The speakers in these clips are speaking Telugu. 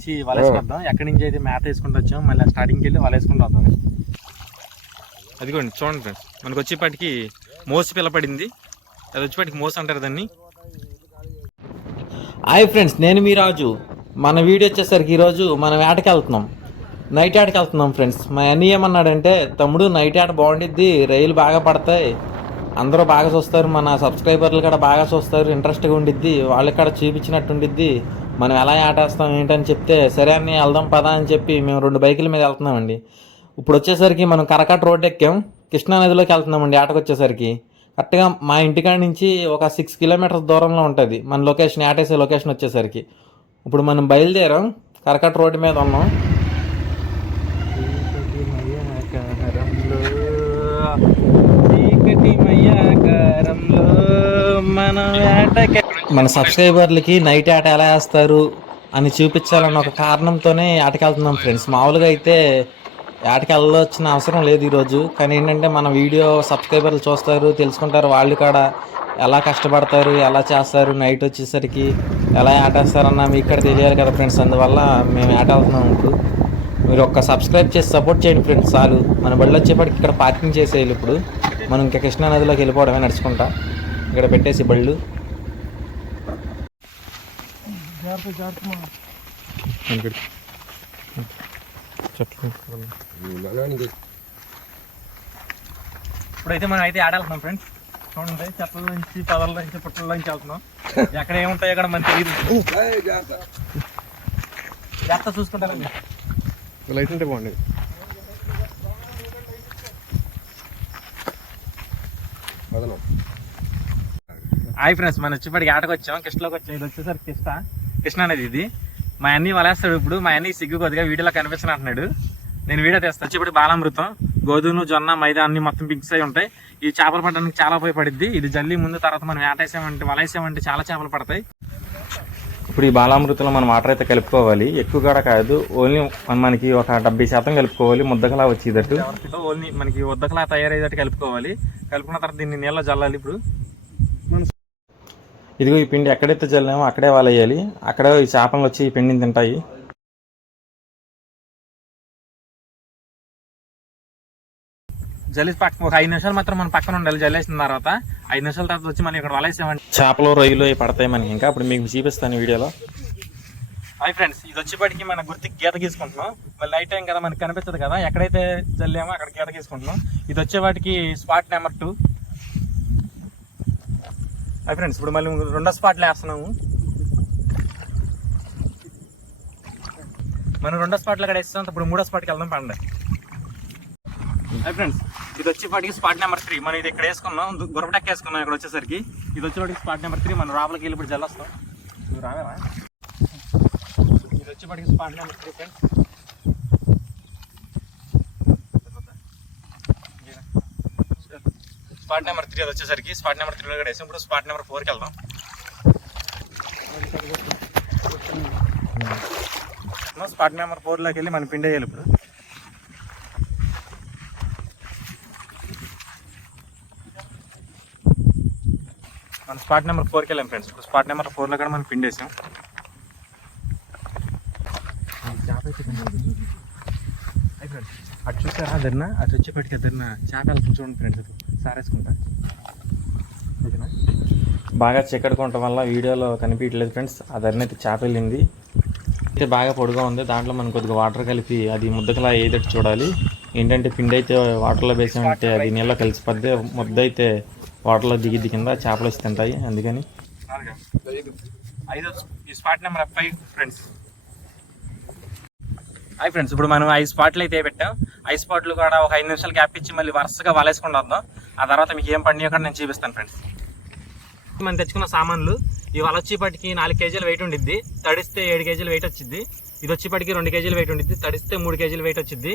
నుంచి వలేసుకొద్దాం. ఎక్కడి నుంచి అయితే మేత వేసుకుంటూ వచ్చాం మళ్ళీ స్టార్టింగ్కి వెళ్ళి వలేసుకుంటూ వద్దాం. అదిగోండి చూడండి ఫ్రెండ్స్, మనకు వచ్చేపాటికి మోసి పిల్లపడింది. అది వచ్చేపాటికి మోసి అంటారు దాన్ని. హాయ్ ఫ్రెండ్స్, నేను మీ రాజు. మన వీడియో వచ్చేసరికి ఈరోజు మనం వేటకి వెళ్తున్నాం, నైట్ ఆటకి వెళ్తున్నాం ఫ్రెండ్స్. మా అన్నయ్య ఏమన్నాడంటే, తమ్ముడు నైట్ ఆట బాగుండిద్ది, రైలు బాగా పడతాయి, అందరూ బాగా చూస్తారు, మన సబ్స్క్రైబర్లు కూడా బాగా చూస్తారు, ఇంట్రెస్ట్గా ఉండిద్ది, వాళ్ళకి కూడా చూపించినట్టు ఉండిద్ది, మనం ఎలా ఆటేస్తాం ఏంటని చెప్తే, సరే అని వెళ్దాం పదా అని చెప్పి మేము 2 బైకుల మీద వెళ్తున్నామండి. ఇప్పుడు వచ్చేసరికి మనం కరకట్ట రోడ్ ఎక్కాం, కృష్ణానదిలోకి వెళ్తున్నామండి. ఆటకు వచ్చేసరికి కరెక్ట్గా మా ఇంటికాడ నుంచి ఒక 6 కిలోమీటర్స్ దూరంలో ఉంటుంది మన లొకేషన్, ఆటేసే లొకేషన్ వచ్చేసరికి. ఇప్పుడు మనం బయలుదేరాం, కరకట్ట రోడ్డు మీద ఉన్నాం. మన సబ్స్క్రైబర్లకి నైట్ ఆట ఎలా వేస్తారు అని చూపించాలన్న ఒక కారణంతోనే ఆటకి వెళ్తున్నాం ఫ్రెండ్స్. మామూలుగా అయితే ఆటకి వెళ్ళొచ్చిన అవసరం లేదు ఈరోజు, కానీ ఏంటంటే మన వీడియో సబ్స్క్రైబర్లు చూస్తారు, తెలుసుకుంటారు, వాళ్ళు కూడా ఎలా కష్టపడతారు, ఎలా చేస్తారు, నైట్ వచ్చేసరికి ఎలా ఆటేస్తారన్న మీకు ఇక్కడ తెలియాలి కదా ఫ్రెండ్స్. అందువల్ల మేము ఆట వెళ్తున్నాం. ఇప్పుడు మీరు ఒక్క సబ్స్క్రైబ్ చేసి సపోర్ట్ చేయండి ఫ్రెండ్స్ చాలు. మన బళ్ళు వచ్చేప్పటికి ఇక్కడ పార్కింగ్ చేసేయాలి. ఇప్పుడు మనం ఇంకా కృష్ణానదిలోకి వెళ్ళిపోవడమే నడుచుకుంటా, ఇక్కడ పెట్టేసి బళ్ళు. ఇప్పుడైతే మనం అయితే ఆడేళ్తున్నాం ఫ్రెండ్స్. చూడండి, చెట్ల నుంచి పొదల నుంచి పుట్టల నుంచి వెళ్తున్నాం. ఎక్కడ ఏముంటాయో అక్కడ మనకి తెలియదు, జాగ్రత్త చూసుకుంటారండి. లైట్ ఉంటే బాగుండేది. హాయ్ ఫ్రెండ్స్, మనం వచ్చేప్పటికి ఆటకు వచ్చాం, కృష్ణలోకి వచ్చాం. ఇది వచ్చేసరికి కృష్ణ అనేది ఇది. మా అన్నీ వలేస్తాడు. ఇప్పుడు మా అన్నీ సిగ్గు కొద్దిగా వీడియోలో కనిపించిన అంటున్నాడు. నేను వీడియో తెస్తాను. వచ్చేప్పుడు బాలామృతం, గోధుమ, జొన్న, మైదా అన్ని మొత్తం మిక్స్ అయి ఉంటాయి. ఈ చేపలు పడడానికి చాలా ఉపయోగపడుద్ది. ఇది జల్లి ముందు తర్వాత మనం వేటేసామంటే వలేసామంటే చాలా చేపలు పడతాయి. ఇప్పుడు ఈ బాలామృతంలో మనం వాటర్ అయితే కలుపుకోవాలి, ఎక్కువ కూడా కాదు, ఓన్లీ మనకి ఒక 70% కలుపుకోవాలి, ముద్దకలా వచ్చేటట్టు. ఓన్లీ మనకి ఉద్దకలా తయారయ్యేటట్టు కలుపుకోవాలి. కలుపుకున్న తర్వాత దీన్ని నీళ్ళలో జల్లాలి. ఇప్పుడు ఇదిగో ఈ పిండి ఎక్కడైతే జల్లామో అక్కడే వాలేయాలి, అక్కడ ఈ చేపలు వచ్చి ఈ పిండిని తింటాయి. జల్లి పక్క ఒక 5 నిమిషాలు మాత్రం మనం పక్కన ఉండాలి. జల్లేసిన తర్వాత 5 నిమిషాల తర్వాత వచ్చి మనం ఇక్కడ వలేసామండి. చేపలు, రొయ్యలు పడతాయి మనకి. ఇంకా ఇప్పుడు మీకు చూపిస్తాను వీడియోలో. హాయ్ ఫ్రెండ్స్, ఇది వచ్చేప్పటికి మన గుర్తికి గీత గీసుకుంటున్నాం. మళ్ళీ నైట్ టైం కదా మనకి కనిపిస్తుంది కదా, ఎక్కడైతే జల్లామో అక్కడ గీత గీసుకుంటున్నాం. ఇది వచ్చేవాటికి స్పాట్ నెంబర్ 2. హాయ్ ఫ్రెండ్స్, ఇప్పుడు మళ్ళీ 2వ స్పాట్లో వేస్తున్నాము. మనం 2వ స్పాట్లో ఇక్కడ వేస్తాం. ఇప్పుడు 3వ స్పాట్కి వెళ్దాం పండి. హాయ్ ఫ్రెండ్స్, ఇది వచ్చేపాటికి స్పాట్ నెంబర్ 3. మనం ఇది ఇక్కడ వేసుకున్నాం, గురపటెక్క వేసుకున్నాం. ఇక్కడ వచ్చేసరికి ఇది వచ్చేవాటికి స్పాట్ నెంబర్ 3. మనం లోపలికి వెళ్ళి ఇప్పుడు జల్లొస్తాం. నువ్వు రావేరా? ఇది వచ్చేపాటికి spot number 3 friends. Spot number 3 అది వచ్చేసరికి స్పాట్ నెంబర్ 3లో కూడా వేసాం. ఇప్పుడు స్పాట్ నెంబర్ 4కి వెళ్దాం. స్పాట్ నెంబర్ 4లోకి వెళ్ళి మనం పిండి వేయాలి. ఇప్పుడు మనం స్పాట్ నెంబర్ 4కి వెళ్ళాం ఫ్రెండ్స్. ఇప్పుడు స్పాట్ నెంబర్ 4లో కూడా మనం పిండి వేసాం. అటు చూసారా అదన్నా, అటు వచ్చేపటికి అదన్నా చేప వెళ్తుంది చూడండి ఫ్రెండ్స్. అది సారేసుకుంటా ఓకేనా. బాగా చిక్కడుకోవటం వల్ల వీడియోలో కనిపించలేదు ఫ్రెండ్స్. అదన్నీ అయితే చేప వెళ్ళింది, అయితే బాగా పొడిగా ఉంది. దాంట్లో మనం కొద్దిగా వాటర్ కలిపి అది ముద్దకలా ఏదట్టు చూడాలి. ఏంటంటే పిండి అయితే వాటర్లో వేసామంటే అది నీళ్ళలో కలిసిపోద్ది, ముద్ద అయితే వాటర్లో దిగిద్ది, కింద చేపలు వచ్చి తింటాయి. అందుకని ఈ spot number 5 friends. Hi friends, ఇప్పుడు మనం 5 స్పాట్లు అయితే పెట్టాం. 5 స్పాట్లు కూడా ఒక 5 నిమిషాలు గ్యాప్ ఇచ్చి మళ్ళీ వరుసగా వలేసుకుంటూ వద్దాం. ఆ తర్వాత మీకు ఏం పండియో కూడా నేను చూపిస్తాను ఫ్రెండ్స్. మనం తెచ్చుకున్న సామాన్లు, ఈ వల వచ్చేపటికి 4 కేజీలు వెయిట్ ఉండిద్ది, తడిస్తే 7 కేజీలు వెయిట్ వచ్చింది. ఇది వచ్చేపటికి 2 కేజీలు వెయిట్ ఉండిద్ది, తడిస్తే 3 కేజీలు వెయిట్ వచ్చింది.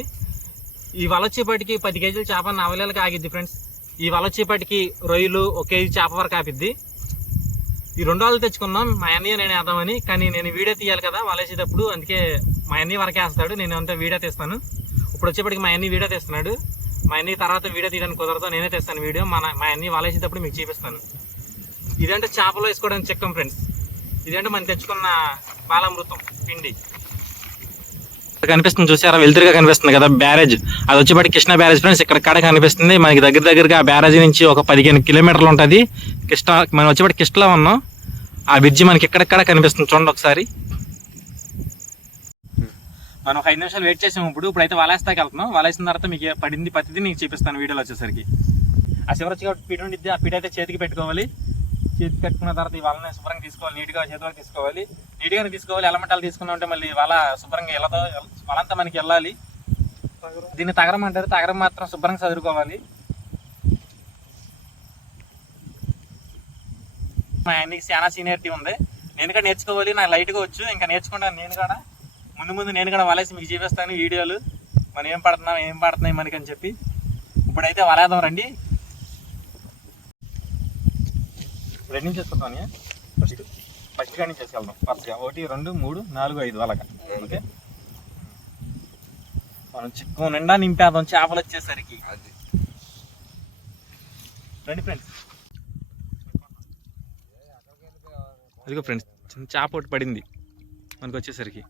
ఈ వల వచ్చేపటికి 10 కేజీలు చేప అవలేలకి ఆగిద్ది ఫ్రెండ్స్. ఈ వల వచ్చేపటికి రొయ్యలు 1 కేజీ చేప వరకు ఆపిద్ది. ఈ 2 వాళ్ళు తెచ్చుకున్నాం, మా అన్నయ్య నేను వేద్దామని, కానీ నేను వీడియో తీయాలి కదా వలేసేటప్పుడు, అందుకే మా అన్నయ్య వరకే వేస్తాడు, నేను అంతా వీడియో తీస్తాను. ఇప్పుడు వచ్చేప్పటికి మా అన్నయ్య వీడియో తీస్తున్నాడు. మా అన్నయ్య తర్వాత వీడియో తీయడానికి కుదరదు, నేనే తీస్తాను వీడియో. మా అన్నయ్య వలేసేటప్పుడు మీకు చూపిస్తాను. ఇదంటే చేపలో వేసుకోవడానికి చెక్కం ఫ్రెండ్స్. ఇదంటే మనం తెచ్చుకున్న బాలామృతం పిండి. అక్కడ కనిపిస్తుంది చూసారా, వెలుతురుగా కనిపిస్తుంది కదా బ్యారేజ్, అది వచ్చేపాటి కృష్ణా బ్యారేజ్ ఫ్రెండ్స్. ఇక్కడ కనిపిస్తుంది మనకి దగ్గరగా ఆ బ్యారేజ్ నుంచి ఒక 15 కిలోమీటర్లు ఉంటుంది కృష్ణా. మనం వచ్చేపాటి కృష్ణలో ఉన్నాం. ఆ బ్రిడ్జి మనకి ఎక్కడెక్కడ కనిపిస్తుంది చూడండి ఒకసారి. మనం 5 నిమిషాలు వెయిట్ చేసాము. ఇప్పుడైతే వలేస్తాకి వెళ్తున్నాం. వలేసిన తర్వాత మీకు పడింది ప్రతిదీ నీకు చూపిస్తాను వీడియోలో వచ్చేసరికి. ఆ చివరికి పీట ఉండిద్ది, ఆ పీట అయితే చేతికి పెట్టుకోవాలి. చేతికి కట్టుకున్న తర్వాత ఈ వలని శుభ్రంగా తీసుకోవాలి, నీట్గా చేతిలోకి తీసుకోవాలి. నీట్గానే తీసుకోవాలి. ఎలమంటాలు తీసుకున్నా ఉంటే మళ్ళీ వల శుభ్రంగా వెళ్ళతో వలంతా మనకి వెళ్ళాలి. దీన్ని తగరం అంటారు, తగరం మాత్రం శుభ్రంగా చదువుకోవాలి. మా ఆయనకి చాలా సీనియారిటీ ఉంది, నేను కూడా నేర్చుకోవాలి. నాకు లైట్గా వచ్చు, ఇంకా నేర్చుకుంటాను నేను కూడా. ముందు నేను కూడా వలేసి మీకు చూపిస్తాను వీడియోలు, మనం ఏం పడుతున్నాయి మనకి అని చెప్పి. ఇప్పుడైతే వలేద్దాం రండి. ఇప్పుడు ఎన్ని చేసుకుంటాం, ఫస్ట్ కానీ చేసుకెళ్దాం వరుసగా 1 2 3 4 5 వలగా. ఓకే, మనం చిక్కు నిండా నింపేద్దాం చేపలు వచ్చేసరికి. రండి ఫ్రెండ్స్. అదిగో ఫ్రెండ్స్, చిన్న చేప ఒకటి పడింది మనకు వచ్చేసరికి.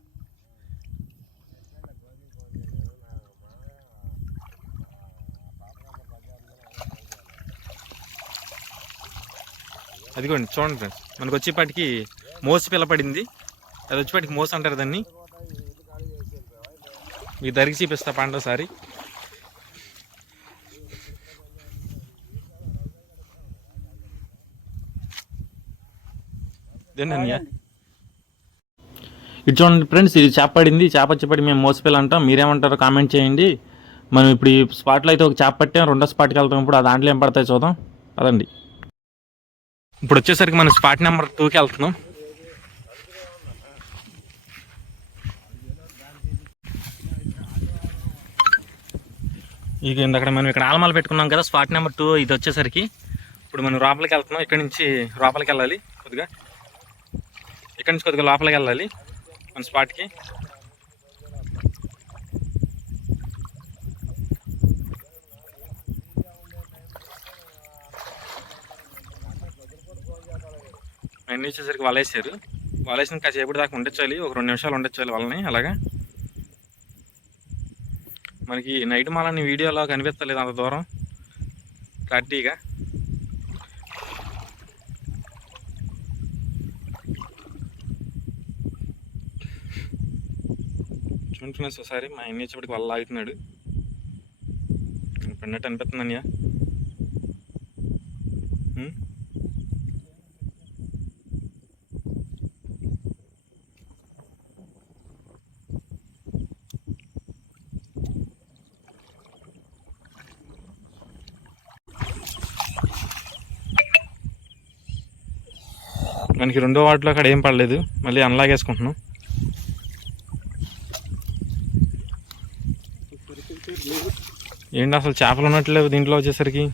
అదిగోండి చూడండి ఫ్రెండ్స్, మనకు వచ్చేపాటికి మోసి పిల్ల పడింది. అది వచ్చేపాటికి మోస అంటారు దాన్ని. మీ దరికి చూపిస్తా పండోసారి. ఇటు చూడండి ఫ్రెండ్స్, ఇది చేప పడింది. చేప వచ్చేపాటి మేము మోసపిల్ల అంటాం, మీరేమంటారో కామెంట్ చేయండి. మనం ఇప్పుడు ఈ స్పాట్లో అయితే ఒక చేప పట్టాం, రెండో స్పాట్కి వెళ్తాం. ఇప్పుడు ఆ దాంట్లో ఏం పడతాయి చూద్దాం అదండి. ఇప్పుడు వచ్చేసరికి మనం స్పాట్ నెంబర్ 2కి వెళ్తున్నాం. ఇక ఇందక్కడ మనం ఇక్కడ ఆలమాల పెట్టుకున్నాం కదా, స్పాట్ నెంబర్ 2 ఇది వచ్చేసరికి. ఇప్పుడు మనం లోపలికి వెళ్తున్నాం. ఇక్కడ నుంచి లోపలికి వెళ్ళాలి కొద్దిగా, ఇక్కడ నుంచి కొద్దిగా లోపలికి వెళ్ళాలి మన స్పాట్కి. అన్నీ వచ్చేసరికి వలేసారు. వలేసిన కాసేపటి దాకా ఉండొచ్చాలి, ఒక 2 నిమిషాలు ఉండొచ్చాలి వాళ్ళని. అలాగా మనకి నైట్ మాలని వీడియోలో కనిపిస్తలేదు అంత దూరం క్లారిటీగా. చూడండి ఒకసారి, మా అన్నీ వచ్చేప్పటికి వల్ల లాగుతున్నాడు. పడినట్టు అనిపిస్తుంది అన్నయ్య. మనకి రెండో వాటిలో అక్కడ ఏం పడలేదు, మళ్ళీ అన్లాగేసుకుంటున్నాం. ఏంటి అసలు చేపలు ఉన్నట్లేవు దీంట్లో వచ్చేసరికి.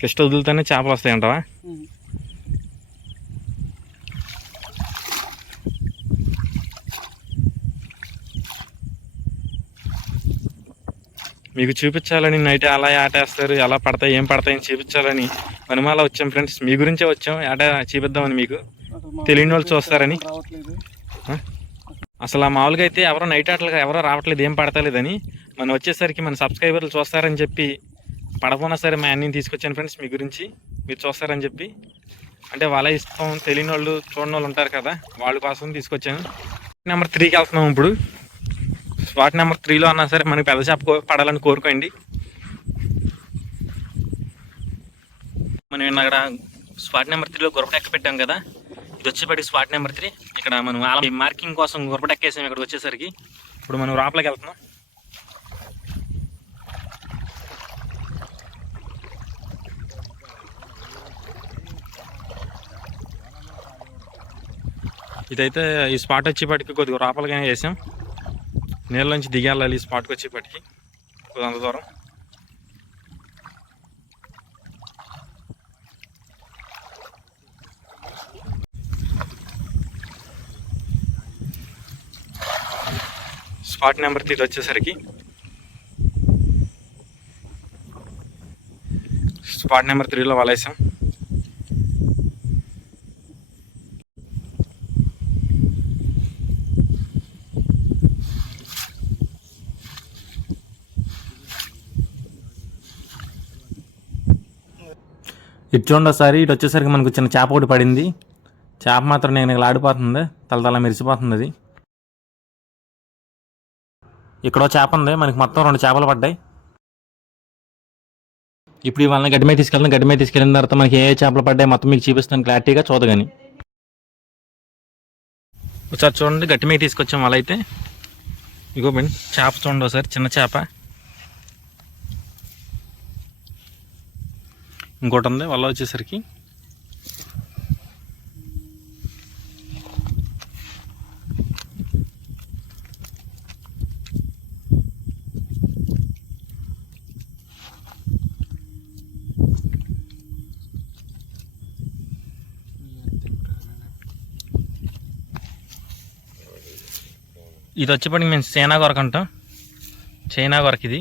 కిష్ట వదులుతానే చేపలు వస్తాయంటావా? మీకు చూపించాలని నైట్ ఎలా ఆటేస్తారు, ఎలా పడతాయి, ఏం పడతాయని చూపించాలని వనమాల వచ్చాం ఫ్రెండ్స్. మీ గురించే వచ్చాం, ఆట చూపిద్దామని. మీకు తెలియని వాళ్ళు చూస్తారని. అసలు మామూలుగా అయితే ఎవరో నైట్ ఆటలుగా ఎవరో రావట్లేదు, ఏం పడతలేదని. మనం వచ్చేసరికి మన సబ్స్క్రైబర్లు చూస్తారని చెప్పి పడపోయినా సరే మా అన్నీ తీసుకొచ్చాను ఫ్రెండ్స్, మీ గురించి మీరు చూస్తారని చెప్పి. అంటే వాళ్ళ ఇష్టం, తెలియని వాళ్ళు చూడని వాళ్ళు ఉంటారు కదా, వాళ్ళ కోసం తీసుకొచ్చాను. నెంబర్ 3కి వెళ్తున్నాం ఇప్పుడు. స్పాట్ నెంబర్ 3లో అన్నా సరే మనకి పెద్ద చేప పడాలని కోరుకోండి. మనం అక్కడ స్పాట్ నెంబర్ 3లో గురపటెక్క పెట్టాం కదా, ఇది వచ్చేప్పటికి స్పాట్ నెంబర్ 3. ఇక్కడ మనం మార్కింగ్ కోసం గురపటెక్కేసాం ఇక్కడికి వచ్చేసరికి. ఇప్పుడు మనం లోపలికి వెళ్తున్నాం. ఇదైతే ఈ స్పాట్ వచ్చేప్పటికి కొద్దిగా లోపలిగానే వేసాం. నీళ్ళలోంచి దిగెళ్ళాలి ఈ స్పాట్కి వచ్చేప్పటికి అంత దూరం. స్పాట్ నెంబర్ 3 వచ్చేసరికి స్పాట్ నెంబర్ 3లో వలేసాం. ఇటు చూడండి ఒకసారి. ఇటు వచ్చేసరికి మనకు చిన్న చేప ఒకటి పడింది. చేప మాత్రం నేను ఆడిపోతుంది, తల మెరిసిపోతుంది అది. ఇక్కడో చేప ఉంది, మనకి మొత్తం 2 చేపలు పడ్డాయి. ఇప్పుడు వాళ్ళని గడ్డి మీద తీసుకెళ్తాం. గడ్డి మీద తీసుకెళ్ళిన తర్వాత మనకి ఏ చేపలు పడ్డాయి మొత్తం మీకు చూపిస్తాను క్లారిటీగా చూడగాని. ఒకసారి చూడండి, గట్టి మీద తీసుకొచ్చాం వల అయితే. ఇగో బండి చేప చూడండి ఒకసారి, చిన్న చేప. ఇంకోటి ఉంది వల్ల వచ్చేసరికి. ఇది వచ్చేప్పటికి మేము చైనా గొరక అంటాం. చైనా గొరక ఇది.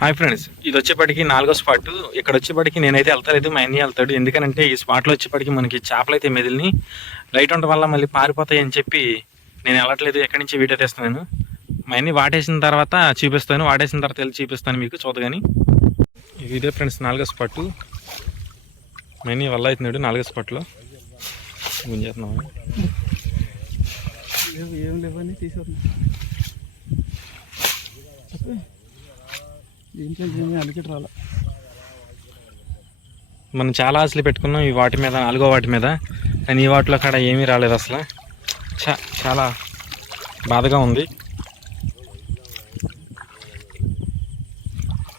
హాయ్ ఫ్రెండ్స్, ఇది వచ్చేప్పటికి 4వ స్పాట్. ఇక్కడ వచ్చేప్పటికి నేనైతే వెళ్తలేదు, మా అన్నీ వెళ్తాడు. ఎందుకంటే ఈ స్పాట్లో వచ్చేప్పటికి మనకి చేపలు అయితే మెదిలిని లైట్ ఉండడం వల్ల మళ్ళీ పారిపోతాయి అని చెప్పి నేను వెళ్ళట్లేదు. ఎక్కడి నుంచి వీడియో తీస్తున్నాను. మా అన్నీ వాటేసిన తర్వాత చూపిస్తాను. వాటేసిన తర్వాత వెళ్ళి చూపిస్తాను మీకు చూడగాని. ఇదే ఫ్రెండ్స్ 4వ స్పాట్. మా అన్నీ వల్ల అవుతున్నాడు 4వ స్పాట్లో. గుంజేస్తున్నావా? ఏం లేవని తీసేస్తున్నా. అలికెట్ రాలా. మనం చాలా ఆశలు పెట్టుకున్నాం ఈ వాటి మీద, 4వ వాటి మీద. కానీ ఈ వాటిలో కాడ ఏమీ రాలేదు అసలు. చాలా బాధగా ఉంది.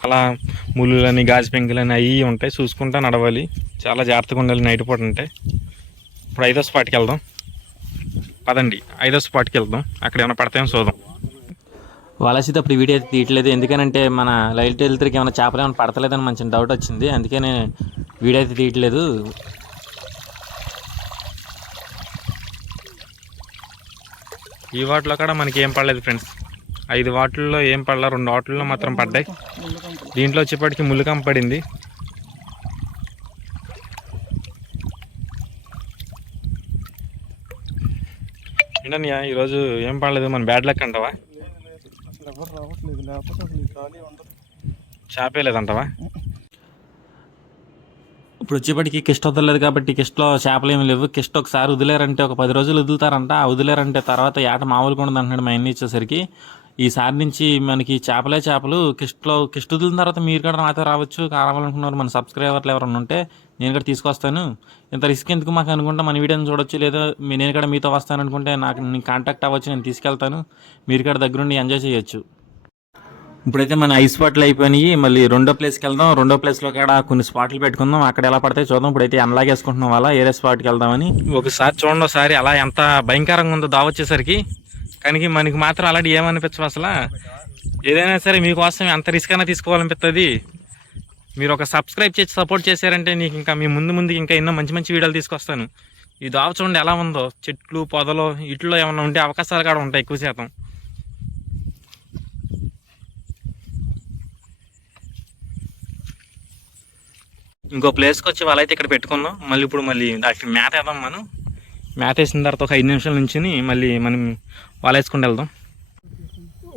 అలా ముళ్ళులని, గాజు పెంకులని అవి ఉంటాయి, చూసుకుంటా నడవాలి. చాలా జాగ్రత్తగా ఉండాలి నైట్ పూట ఉంటే. ఇప్పుడు 5వ స్పాట్కి వెళ్దాం పదండి. 5వ స్పాట్కి వెళ్దాం, అక్కడ ఏమైనా పడతాయో చూద్దాం. వలసితే అప్పుడు వీడియో అయితే తీయట్లేదు, ఎందుకనంటే మన లైట్ వెళ్తురికి ఏమైనా చేపలు ఏమైనా పడతలేదని మంచి డౌట్ వచ్చింది. అందుకే నేను వీడియో అయితే తీయట్లేదు. ఈ వాటిలో కూడా మనకి ఏం పడలేదు ఫ్రెండ్స్. 5 వాటిల్లో ఏం పడలా, 2 వాటిల్లో మాత్రం పడ్డాయి. దీంట్లో వచ్చేప్పటికి ముళ్ళుకం పడింది. ఏంటన్నయ్య ఈరోజు ఏం పడలేదు, మన బ్యాడ్ లక్ అంటావా? ఎవరు రావట్లేదు, లేకపోతే అసలు ఖాళీ ఉండదు. చేపే లేదంటావా? ఇప్పుడు వచ్చేప్పటికి కిష్ట వదలలేదు కాబట్టి కిష్టలో చేపలు ఏమి లేవు. కిష్ట ఒకసారి వదిలేరంటే ఒక 10 రోజులు వదులుతారంట. ఆ వదిలేరంటే తర్వాత ఏట మామూలుగా ఉండదు అంటున్నాడు మా అన్ని ఇచ్చేసరికి. ఈసారి నుంచి మనకి చేపలు కిష్ట వదిలిన తర్వాత మీరు కూడా నాతో రావచ్చు. కావాలనుకున్నారు మన సబ్స్క్రైబర్లు ఎవరైనా ఉంటే నేను కూడా తీసుకొస్తాను. ఇంత రిస్క్ ఎందుకు మాకు అనుకుంటా మన వీడియోని చూడొచ్చు, లేదా నేను కూడా మీతో వస్తాను అనుకుంటే నేను కాంటాక్ట్ అవ్వచ్చు, నేను తీసుకెళ్తాను. మీరు కూడా దగ్గరుండి ఎంజాయ్ చేయొచ్చు. ఇప్పుడైతే మన 5 స్పాట్లు అయిపోయినాయి. మళ్ళీ 2వ ప్లేస్కి వెళ్దాం. 2వ ప్లేస్లో కూడా కొన్ని స్పాట్లు పెట్టుకుందాం, అక్కడ ఎలా పడతాయి చూద్దాం. ఇప్పుడైతే అనలాగేసుకుంటున్నాం అలా ఏరే స్పాట్కి వెళ్దామని. ఒకసారి చూడండి ఒకసారి అలా ఎంత భయంకరంగా ఉందో దావచ్చేసరికి. కానీ మనకి మాత్రం అలాంటి ఏమనిపించవు అసలు. ఏదైనా సరే మీకోసం ఎంత రిస్క్ అయినా తీసుకోవాలనిపిస్తుంది. మీరు ఒక సబ్స్క్రైబ్ చేసి సపోర్ట్ చేశారంటే నీకు ఇంకా మీ ముందు ఇంకా ఎన్నో మంచి మంచి వీడియోలు తీసుకొస్తాను. ఈ దావ చూడండి ఎలా ఉందో, చెట్లు పొదలు ఇట్లో ఏమైనా ఉండే అవకాశాలు కూడా ఉంటాయి ఎక్కువ శాతం. ఇంకో ప్లేస్కి వచ్చి వాళ్ళైతే ఇక్కడ పెట్టుకుందాం. మళ్ళీ దానికి మేత వేద్దాం. మనం మేత వేసిన తర్వాత ఒక 5 నిమిషాల నుంచి మళ్ళీ మనం వాళ్ళేసుకుంటూ వెళ్దాం.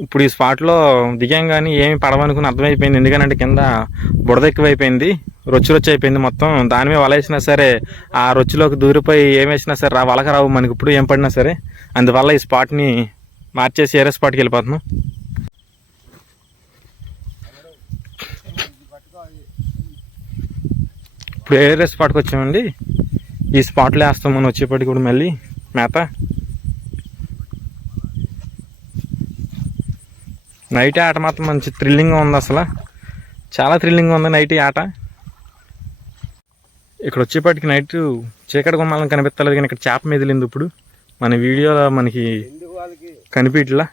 ఇప్పుడు ఈ స్పాట్లో దిగాం కానీ ఏమి పడవనుకుని అర్థమైపోయింది. ఎందుకంటే కింద బుడద ఎక్కువైపోయింది, రొచ్చు అయిపోయింది మొత్తం. దాని మీద వలేసినా సరే ఆ రొచ్చులోకి దూరిపోయి ఏమేసినా సరే వలక రావు మనకి ఇప్పుడు ఏం పడినా సరే. అందువల్ల ఈ స్పాట్ని మార్చేసి వేరే స్పాట్కి వెళ్ళిపోతున్నాం. ఇప్పుడు వేరే స్పాట్కి వచ్చామండి. ఈ స్పాట్లో వేస్తాం మనం వచ్చేప్పటికి కూడా మళ్ళీ మేత. నైట్ ఆట మాత్రం మంచి థ్రిల్లింగ్గా ఉంది అసలు, చాలా థ్రిల్లింగ్గా ఉంది నైట్ ఆట. ఇక్కడ వచ్చేప్పటికి నైట్ చీకటి గుమ్మాలను కనిపించలేదు, కానీ ఇక్కడ చేప మెదిలింది. ఇప్పుడు మన వీడియోలో మనకి కనిపించట్లా.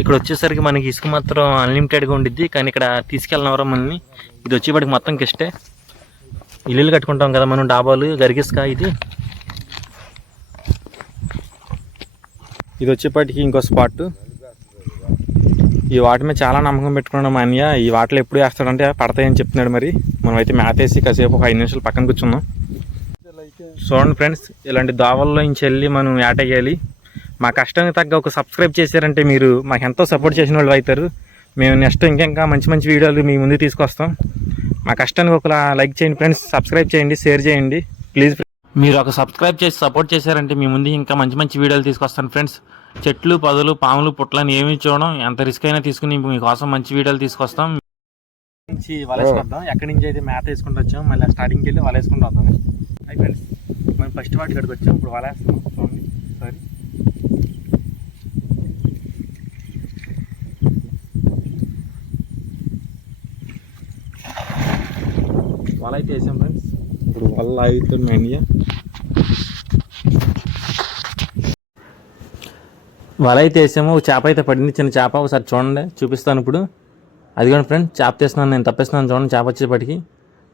ఇక్కడ వచ్చేసరికి మనకి ఇసుక మాత్రం అన్లిమిటెడ్గా ఉండిద్ది, కానీ ఇక్కడ తీసుకెళ్ళినవరా మనల్ని. ఇది వచ్చేప్పటికి మొత్తం కిష్టే. ఇల్లు కట్టుకుంటాం కదా మనం, డాబాలు, గరిగిసుక. ఇది వచ్చేప్పటికి ఇంకో స్పాట్. ఈ వాటి మీద చాలా నమ్మకం పెట్టుకున్నాడు మా అన్నయ్య. ఈ వాటిలో ఎప్పుడు వేస్తాడంటే పడతాయని చెప్తున్నాడు. మరి మనం అయితే మేత వేసి కాసేపు ఒక 5 నిమిషాలు పక్కన కూర్చుందాం. చూడండి ఫ్రెండ్స్, ఇలాంటి దోవల్లో నుంచి వెళ్ళి మనం వేటేయాలి. మా కష్టానికి తగ్గ ఒక సబ్స్క్రైబ్ చేశారంటే మీరు మాకు ఎంతో సపోర్ట్ చేసిన వాళ్ళు అవుతారు. మేము నెక్స్ట్ ఇంకా మంచి మంచి వీడియోలు మీ ముందు తీసుకొస్తాం. మా కష్టానికి ఒక లైక్ చేయండి ఫ్రెండ్స్, సబ్స్క్రైబ్ చేయండి, షేర్ చేయండి ప్లీజ్. మీరు ఒక సబ్స్క్రైబ్ చేసి సపోర్ట్ చేశారంటే మీ ముందు ఇంకా మంచి మంచి వీడియోలు తీసుకొస్తాను ఫ్రెండ్స్. చెట్లు, పదులు, పాములు, పుట్లని ఏమి చూడడం, ఎంత రిస్క్ అయినా తీసుకుని మీకోసం మంచి వీడియోలు తీసుకొస్తాం. నుంచి వలేసుకొద్దాం. ఎక్కడి నుంచి అయితే మేత వేసుకుంటూ వచ్చాం, మళ్ళీ స్టార్టింగ్కి వెళ్ళి వలేసుకుంటూ వద్దాం. హై ఫ్రెండ్స్, మేము ఫస్ట్ వాటి ఇక్కడికి వచ్చాం, ఇప్పుడు వలేస్తాం. చూడండి సరే, వల అయితే వేసాం ఫ్రెండ్స్. ఇప్పుడు వల్ల ఆగుతుంది మా ఇండియా. వల అయితే వేసాము. చేప అయితే పడింది, చిన్న చేప. ఒకసారి చూడండి, చూపిస్తాను ఇప్పుడు. అదిగోండి ఫ్రెండ్, చేప తీస్తున్నాను నేను, తప్పేస్తున్నాను చూడండి. చేప వచ్చేపటికి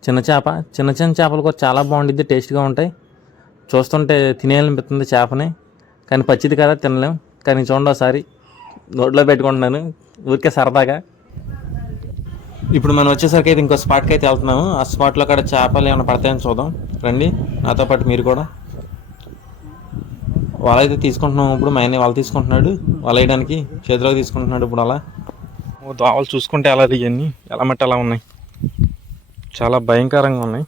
చిన్న చేప. చిన్న చిన్న చేపలు కూడా చాలా బాగుండిద్ది, టేస్ట్గా ఉంటాయి. చూస్తుంటే తినేయాలనిపిస్తుంది చేపని, కానీ పచ్చిది కదా తినలేం. కానీ చూడండి ఒకసారి నోట్లో పెట్టుకుంటున్నాను ఊరికే సరదాగా. ఇప్పుడు మనం వచ్చేసరికి అయితే ఇంకో స్పాట్కి అయితే వెళ్తున్నాము. ఆ స్పాట్లో కూడా చేపలు ఏమైనా పడతాయని చూద్దాం రండి, నాతో పాటు మీరు కూడా. వల అయితే తీసుకుంటున్నాము ఇప్పుడు. మా ఆయన వల తీసుకుంటున్నాడు, వల వేయడానికి చేతిలోకి తీసుకుంటున్నాడు ఇప్పుడు. అలా దోవలు చూసుకుంటే ఎలా ఇవన్నీ ఎలా మట్టి అలా ఉన్నాయి, చాలా భయంకరంగా ఉన్నాయి.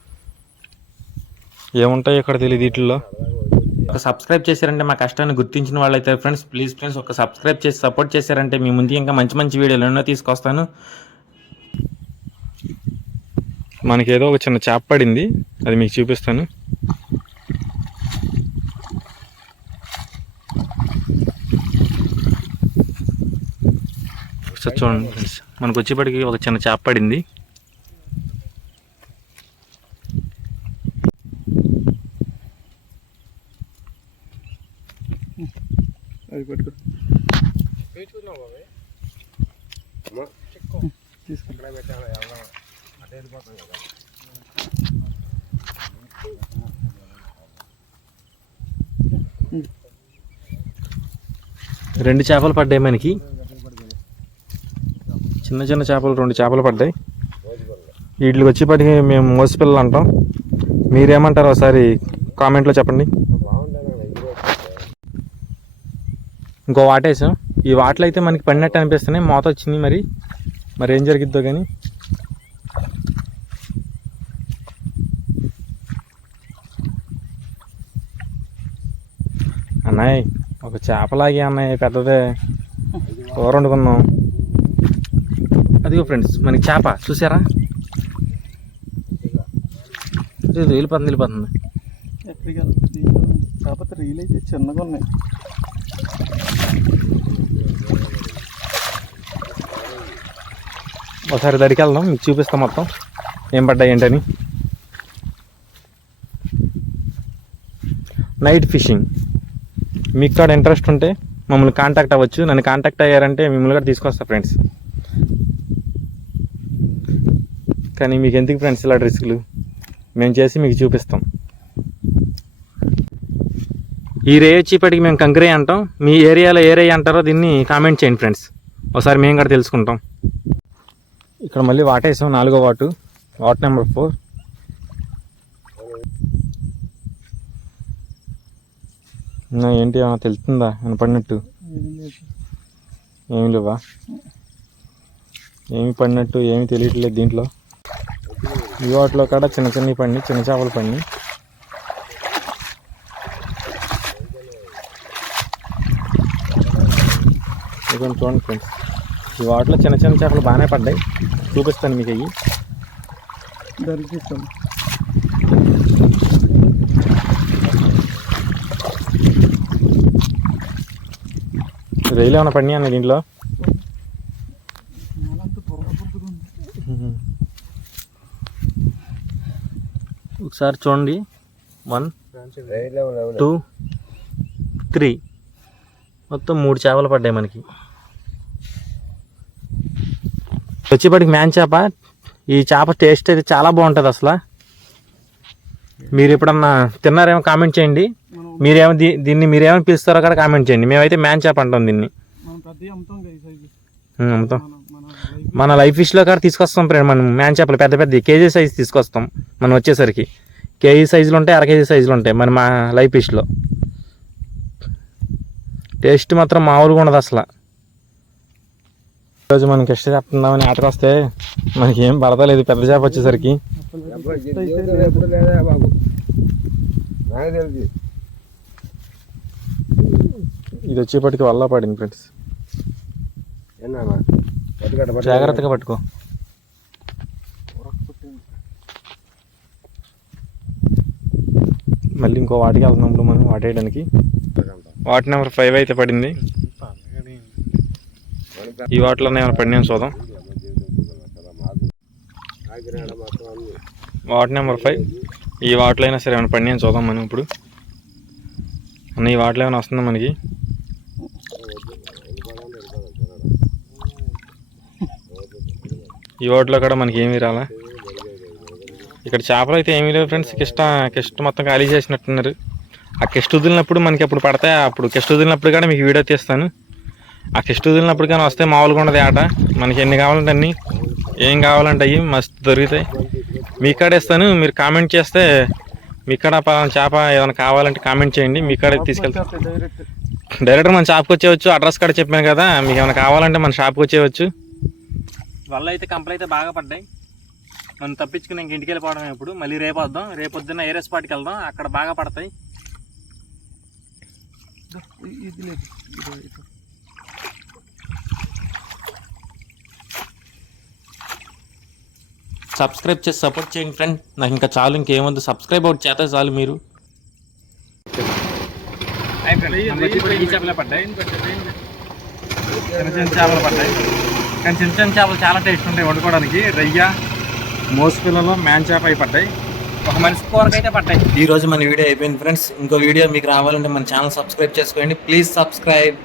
ఏముంటాయి ఇక్కడ తెలియదు వీటిల్లో. ఒక సబ్స్క్రైబ్ చేశారంటే మా కష్టాన్ని గుర్తించిన వాళ్ళు అయితే ఫ్రెండ్స్, ప్లీజ్ ఫ్రెండ్స్ ఒక సబ్స్క్రైబ్ చేసి సపోర్ట్ చేశారంటే మీ ముందు ఇంకా మంచి మంచి వీడియోలు ఎన్నో తీసుకొస్తాను. మనకి ఏదో ఒక చిన్న చేప పడింది, అది మీకు చూపిస్తాను. చూడండి ఫ్రెండ్స్, మనకు వచ్చేప్పటికి ఒక చిన్న చేప పడింది. రెండు చేపలు పడ్డాయి మనకి, చిన్న చిన్న చేపలు 2 చేపలు పడ్డాయి. వీటికి వచ్చేప్పటికి మేము మోసపిల్లలు అంటాం. మీరేమంటారు ఒకసారి కామెంట్లో చెప్పండి. ఇంకో వాటేసాం. ఈ వాటలు అయితే మనకి పడినట్టు అనిపిస్తున్నాయి, మోత వచ్చింది. మరి ఏం జరిగిద్దో కానీ. అన్నయ్య ఒక చేపలాగే అన్నయ్య, పెద్దదే, కూర వండుకుందాం. అదిగో ఫ్రెండ్స్ మనకి చేప చూసారా, వెళ్ళిపోతుంది. ఎక్కడికి వెళ్తుంది కాకపోతే రీల్ అయితే చిన్నగా ఉన్నాయి. ఒకసారి దడికి వెళ్దాం, మీకు చూపిస్తాం మొత్తం ఏం పడ్డాయి ఏంటని. నైట్ ఫిషింగ్ మీకు కూడా ఇంట్రెస్ట్ ఉంటే మమ్మల్ని కాంటాక్ట్ అవ్వచ్చు. నన్ను కాంటాక్ట్ అయ్యారంటే మిమ్మల్ని కూడా తీసుకొస్తా ఫ్రెండ్స్. కానీ మీకు ఎందుకు ఫ్రెండ్స్ ఇలా రిస్కులు, మేము చేసి మీకు చూపిస్తాం. ఈ రే వచ్చేప్పటికి మేము కంకరే అంటాం. మీ ఏరియాలో ఏ రే అంటారో దీన్ని కామెంట్ చేయండి ఫ్రెండ్స్, ఒకసారి మేము కూడా తెలుసుకుంటాం. ఇక్కడ మళ్ళీ వాటేసాం, 4వ వాట్ నెంబర్ 4. ఏంటి ఏమన్నా తెలుస్తుందా పడినట్టు? ఏమి లేవా, ఏమి పడినట్టు ఏమి తెలియట్లేదు దీంట్లో. ఈ వాటిలో కూడా చిన్న చిన్నవి పడినాయి, చిన్న చేపలు పడినాయి. ఇదిగోండి చూడండి ఫ్రెండ్స్, ఈ వాటిలో చిన్న చిన్న చేపలు బాగానే పడ్డాయి. చూపిస్తాను మీకు అవి. దొరికిస్తాను. రైలు ఏమైనా పడినాయి అన్న దీంట్లో? ఒకసారి చూడండి, 1 2 3 మొత్తం 3 చేపలు పడ్డాయి మనకి. వచ్చేప్పటికి మ్యాన్ చేప. ఈ చేప టేస్ట్ అయితే చాలా బాగుంటుంది అసలు. మీరు ఎప్పుడన్నా తిన్నారేమో కామెంట్ చేయండి. దీన్ని మీరేమో పిలుస్తారో కూడా కామెంట్ చేయండి. మేమైతే మ్యాన్ చేప అంటాం దీన్ని. అమ్ముతాం. మన లైఫ్ ఫిష్లో కూడా తీసుకొస్తాం ఫ్రెండ్. మనం మ్యాన్ చేపలు పెద్ద పెద్ద కేజీ సైజు తీసుకొస్తాం. మనం వచ్చేసరికి కేజీ సైజులు ఉంటాయి, 1/2 కేజీ సైజులు ఉంటాయి మన మా లైఫ్ ఫిష్లో. టేస్ట్ మాత్రం మామూలుగా ఉండదు అసలు. ఈరోజు మనం కిష్ట చెప్తున్నామని ఆటకు వస్తే మనకి ఏం పడతలేదు పెద్ద చేప వచ్చేసరికి. ఇది వచ్చేపటికి వల్ల పడింది ఫ్రెండ్స్. జాగ్రత్తగా పట్టుకో. మళ్ళీ ఇంకో వాటికి వెళ్తున్నాం ఇప్పుడు మనం వాటేయడానికి. వాటి నెంబర్ 5 అయితే పడింది. ఈ వాటిలోనే ఏమైనా పడినా చూద్దాం. వాటి నెంబర్ 5 ఈ వాటిలో అయినా సరే ఏమైనా పడినా చూద్దాం మనం ఇప్పుడు. అన్న ఈ వాటిలో ఏమైనా వస్తుందా మనకి? ఈ వాటిలో కూడా మనకి ఏమీ రాలా. ఇక్కడ చేపలు అయితే ఏమీ లేవు ఫ్రెండ్స్. కిష్ట మొత్తం ఖాళీ చేసినట్టున్నారు. ఆ కిష్ట వదిలినప్పుడు మనకి అప్పుడు పడతాయి. అప్పుడు కిష్ట వదిలినప్పుడు కూడా మీకు వీడియో తీస్తాను. ఆ కిష్ట వదిలినప్పుడు కానీ వస్తే మామూలుగా ఉండదు ఆట. మనకి ఎన్ని కావాలంటే అన్నీ, ఏం కావాలంటే అవి మస్తు దొరుకుతాయి. మీ కాడ ఇస్తాను, మీరు కామెంట్ చేస్తే మీ కాడ చేప ఏమైనా కావాలంటే కామెంట్ చేయండి. మీ కాడ తీసుకెళ్తాను. డైరెక్ట్గా మన షాప్కి వచ్చేవచ్చు. అడ్రస్ కాడ చెప్పాను కదా, మీకు ఏమైనా కావాలంటే మన షాప్కి వచ్చేవచ్చు. వల్ల అయితే కంపలు అయితే బాగా పడ్డాయి. మనం తప్పించుకుని ఇంక ఇంటికి వెళ్ళిపోవడం. ఇప్పుడు మళ్ళీ రేపు వద్దాం. రేపు పొద్దున్న ఏరే స్పాట్కి వెళ్దాం, అక్కడ బాగా పడతాయి. సబ్స్క్రైబ్ చేసి సపోర్ట్ చేయండి ఫ్రెండ్. నాకు ఇంకా చాలు, ఇంకేమొద్దు. సబ్స్క్రైబ్ అవుట్ చేస్తే చాలు మీరు. ఈ చేపలే పడ్డాయి, చిన్న చిన్న చేపలు పడ్డాయి. కానీ చిన్న చిన్న చేపలు చాలా టేస్ట్ ఉంటాయి వండుకోవడానికి. రొయ్య, మోసుపిల్లలు, మ్యాన్ చేప అవి పడ్డాయి. ఒక మనిషి కూరకైతే పడ్డాయి. ఈ రోజు మన వీడియో అయిపోయింది ఫ్రెండ్స్. ఇంకో వీడియో మీకు రావాలంటే మన ఛానల్ సబ్స్క్రైబ్ చేసుకోండి ప్లీజ్. సబ్స్క్రైబ్.